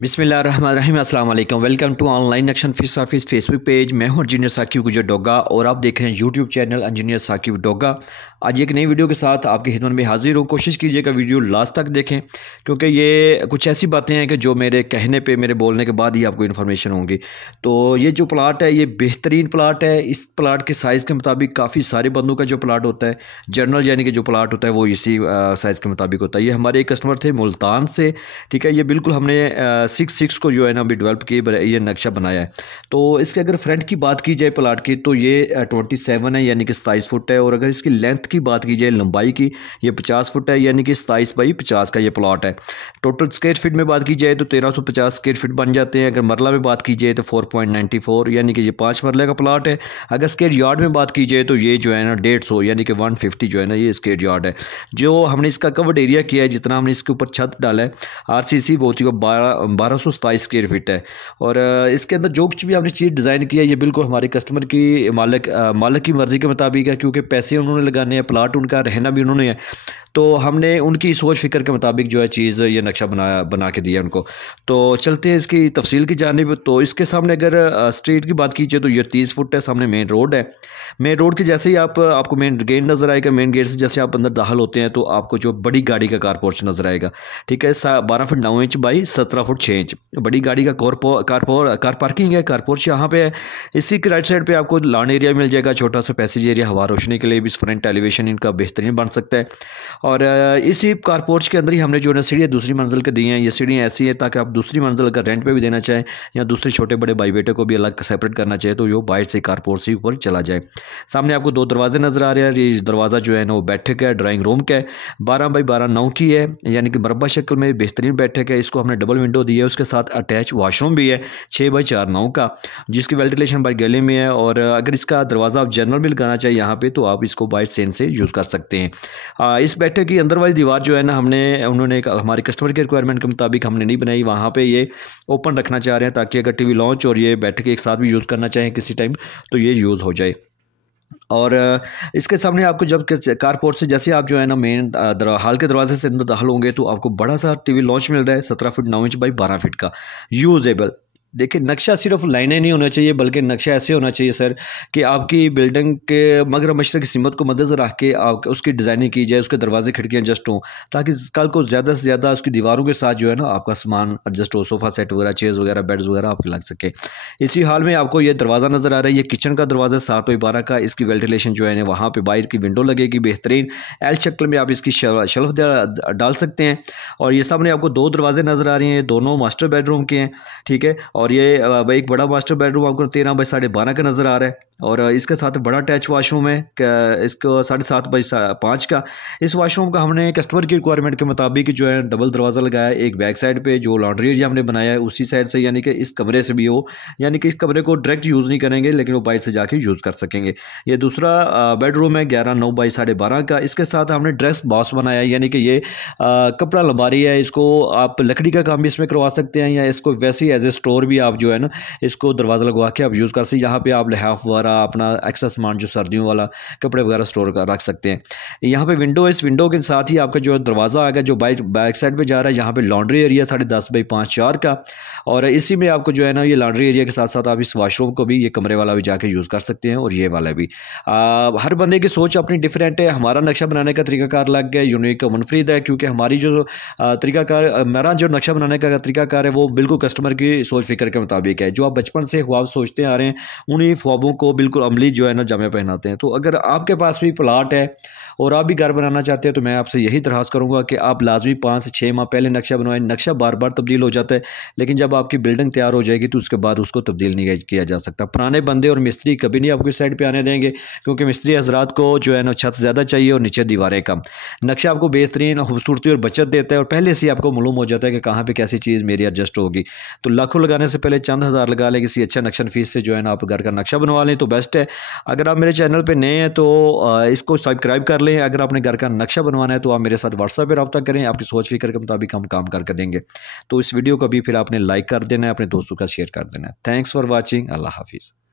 बिस्मिल्लाहिर्रहमानिर्रहीम, अस्सलाम वालेकुम। Welcome to online action fish office Facebook page. मैं हूं इंजीनियर साकिब गुजर डोगा और आप देख रहे हैं YouTube channel engineer Saqib Doga. आज एक नई वीडियो के साथ आपकी खिदमत में हाजिर हूं। कोशिश कीजिएगा वीडियो लास्ट तक देखें, क्योंकि ये कुछ ऐसी बातें हैं कि जो मेरे कहने पे, मेरे बोलने के बाद ही आपको इन्फॉर्मेशन होंगी। तो ये जो प्लाट है, ये बेहतरीन प्लाट है। इस प्लाट के साइज़ के मुताबिक काफ़ी सारे बंदों का जो प्लाट होता है, जनरल यानी कि जो प्लाट होता है वो इसी साइज़ के मुताबिक होता है। ये हमारे एक कस्टमर थे मुल्तान से, ठीक है। ये बिल्कुल हमने 6 को जो है ना अभी डेवलप किए, ये नक्शा बनाया है। तो इसके अगर फ्रंट की बात की जाए प्लाट की, तो ये 27 है यानी कि 27 फुट है। और अगर इसकी लेंथ की बात की जाए, लंबाई की, ये 50 फुट है यानी कि 27 बाई 50 का ये प्लाट है। टोटल स्क्वायर फीट में बात की जाए तो 1350 स्क्वायर फीट बन जाते हैं। अगर मरला में बात की जाए तो 4.94 यानी कि ये 5 मरले का प्लाट है। अगर स्क्वायर यार्ड में बात की जाए तो ये जो है ना 150 यानी कि 150 जो है ना ये स्क्वायर यार्ड है। जो हमने इसका कवर्ड एरिया किया है, जितना हमने इसके ऊपर छत डाला है आरसीसी, वो थी वो 1227 स्क्वायर फीट है। और इसके अंदर जो कुछ भी हमने चीज़ डिज़ाइन किया है, ये बिल्कुल हमारे कस्टमर की मालिक की मर्ज़ी के मुताबिक है, क्योंकि पैसे उन्होंने लगाने हैं, प्लाट उनका, रहना भी उन्होंने है। तो हमने उनकी सोच फ़िक्र के मुताबिक जो है चीज़, ये नक्शा बना के दिया उनको। तो चलते हैं इसकी तफसील की जानिब। तो इसके सामने अगर स्ट्रीट की बात कीजिए तो ये 30 फुट है, सामने मेन रोड है। मेन रोड के जैसे ही आपको मेन गेट नज़र आएगा। मेन गेट से जैसे आप अंदर दाखिल होते हैं तो आपको जो बड़ी गाड़ी का कार पोर्च नज़र आएगा, ठीक है। 12 foot 9 inch by 17 foot 6 inch बड़ी गाड़ी का कार पार्किंग है, कार पोर्च यहाँ पे है। इसी के राइट साइड पे आपको लॉन एरिया मिल जाएगा, छोटा सा पैसेज एरिया, हवा रोशनी के लिए भी फ्रंट एलिवेशन इनका बेहतरीन बन सकता है। और इसी कारपोर्च के अंदर ही हमने जो है सीढ़ियाँ दूसरी मंजिल के दी हैं। ये सीढ़ियाँ ऐसी है ताकि आप दूसरी मंजिल अगर रेंट पे भी देना चाहें या दूसरे छोटे बड़े भाई बेटे को भी अलग सेपरेट करना चाहे तो ये बाहर से कारपोर्च से ऊपर चला जाए। सामने आपको 2 दरवाजे नज़र आ रहे हैं। ये दरवाज़ा जो है ना वो बैठक है, ड्राइंग रूम का है। 12 बाई 12 9 की है, यानी कि मरबा शक्ल में बेहतरीन बैठक है। इसको हमने डबल विंडो दी है, उसके साथ अटैच वॉशरूम भी है 6 बाई 4 9 का, जिसकी वेंटिलेशन बाहर गले में है। और अगर इसका दरवाज़ा आप जनरल भी लगाना चाहिए यहाँ पे, तो आप इसको बाहर सेन से यूज़ कर सकते हैं। इस बैठक की अंदर वाली दीवार जो है ना उन्होंने हमारे कस्टमर के रिक्वायरमेंट के मुताबिक हमने नहीं बनाई। वहाँ पे ये ओपन रखना चाह रहे हैं ताकि अगर टीवी लॉन्च और ये बैठक एक साथ भी यूज़ करना चाहें किसी टाइम तो ये यूज़ हो जाए। और इसके सामने आपको जब कारपोर्ट से जैसे आप जो है ना मेन हाल के दरवाजे से अंदर दाखिल होंगे तो आपको बड़ा सा टीवी लॉन्च मिल रहा है 17 फुट 9 इंच बाई 12 फीट का, यूजेबल। देखिए, नक्शा सिर्फ लाइनें नहीं होना चाहिए, बल्कि नक्शा ऐसे होना चाहिए सर कि आपकी बिल्डिंग के मगर मशरक की सीमत को मद्देनज़र रख के आप उसकी डिज़ाइनिंग की जाए, उसके दरवाजे खिड़कियाँ एडजस्ट हों, ताकि कल को ज़्यादा से ज़्यादा उसकी दीवारों के साथ जो है ना आपका सामान एडजस्ट हो, सोफ़ा सेट वगैरह, चेयर्स वगैरह, बेड्स वगैरह आपके लग सके। इसी हाल में आपको ये दरवाज़ा नज़र आ रहा है, ये किचन का दरवाज़ा 7 बाई 12 का। इसकी वेंटिलेशन जो है ना वहाँ पर बाहर की विंडो लगेगी बेहतरीन, एल शक्ल में आप इसकी शेल्फ डाल सकते हैं। और ये सामने आपको 2 दरवाजे नज़र आ रहे हैं, दोनों मास्टर बेडरूम के हैं, ठीक है। और ये एक बड़ा मास्टर बेडरूम आपको 13 बाई 12.5 का नज़र आ रहा है। और इसके साथ बड़ा अटैच वाशरूम है, इसको 7.5 बाई 5 का। इस वाशरूम का हमने कस्टमर की रिक्वायरमेंट के मुताबिक जो है डबल दरवाज़ा लगाया है। एक बैक साइड पे जो लॉन्ड्री एरिया हमने बनाया है उसी साइड से, यानी कि इस कमरे से भी हो, यानी कि इस कमरे को डायरेक्ट यूज़ नहीं करेंगे लेकिन वो बाहर से जाके यूज़ कर सकेंगे। ये दूसरा बेडरूम है 11 9 बाई 12.5 का। इसके साथ हमने ड्रेस बॉक्स बनाया है, यानी कि ये कपड़ा लंबारी है। इसको आप लकड़ी का काम भी इसमें करवा सकते हैं या इसको वैसे ही एज ए स्टोर भी आप जो है ना इसको दरवाज़ा लगवा के आप यूज़ कर सकते हैं। यहाँ पे आप लिहाफ वगैरह, अपना एक्स्ट्रा सामान जो सर्दियों वाला कपड़े वगैरह स्टोर कर रख सकते हैं। यहाँ पे विंडो, इस विंडो के साथ ही आपका जो दरवाज़ा आएगा जो बैक साइड पे जा रहा है, यहाँ पे लॉन्ड्री एरिया 10.5 बाई 5 4 का। और इसी में आपको जो है ना ये लॉन्ड्री एरिया के साथ साथ आप इस वाशरूम को भी, ये कमरे वाला भी जाके यूज़ कर सकते हैं और ये वाला भी। हर बंदे की सोच अपनी डिफरेंट है। हमारा नक्शा बनाने का तरीकाकार अलग है, यूनिक मुनफरिद है, क्योंकि हमारी जो तरीकाकार, मेरा जो नक्शा बनाने का तरीकाकार है वो बिल्कुल कस्टमर की सोच फिक्र के मुताबिक है। जो आप बचपन से ख्वाब सोचते आ रहे हैं, उन्हीं ख्वाबों को बिल्कुल अमली जो है ना जामे पहनाते हैं। तो अगर आपके पास भी प्लाट है और आप भी घर बनाना चाहते हैं तो मैं आपसे यही दरख्वास्त करूंगा कि आप लाजमी 5 से 6 माह पहले नक्शा बनवाएं। नक्शा बार बार तब्दील हो जाता है, लेकिन जब आपकी बिल्डिंग तैयार हो जाएगी तो उसके बाद उसको तब्दील नहीं किया जा सकता। पुराने बंदे और मिस्त्री कभी नहीं आपको इस साइड पर आने देंगे, क्योंकि मिस्त्री हजरात को जो है ना छत ज़्यादा चाहिए और नीचे दीवारें कम। नक्शा आपको बेहतरीन खूबसूरती और बचत देता है और पहले से आपको मालूम हो जाता है कि कहाँ पर कैसी चीज़ मेरी एडजस्ट होगी। तो लाखों लगाने से पहले चंद हज़ार लगा लें, किसी अच्छा नक्शा फीस से जो है ना आप घर का नक्शा बनवा लें तो बेस्ट है। अगर आप मेरे चैनल पे नए हैं तो इसको सब्सक्राइब कर लें। अगर आपने घर का नक्शा बनवाना है तो आप मेरे साथ व्हाट्सएप पे रब्ता करें, आपकी सोच फिक्र के मुताबिक हम काम करके देंगे। तो इस वीडियो को भी फिर आपने लाइक कर देना है, अपने दोस्तों का शेयर कर देना है। Thanks for watching. अल्लाह हाफिज़।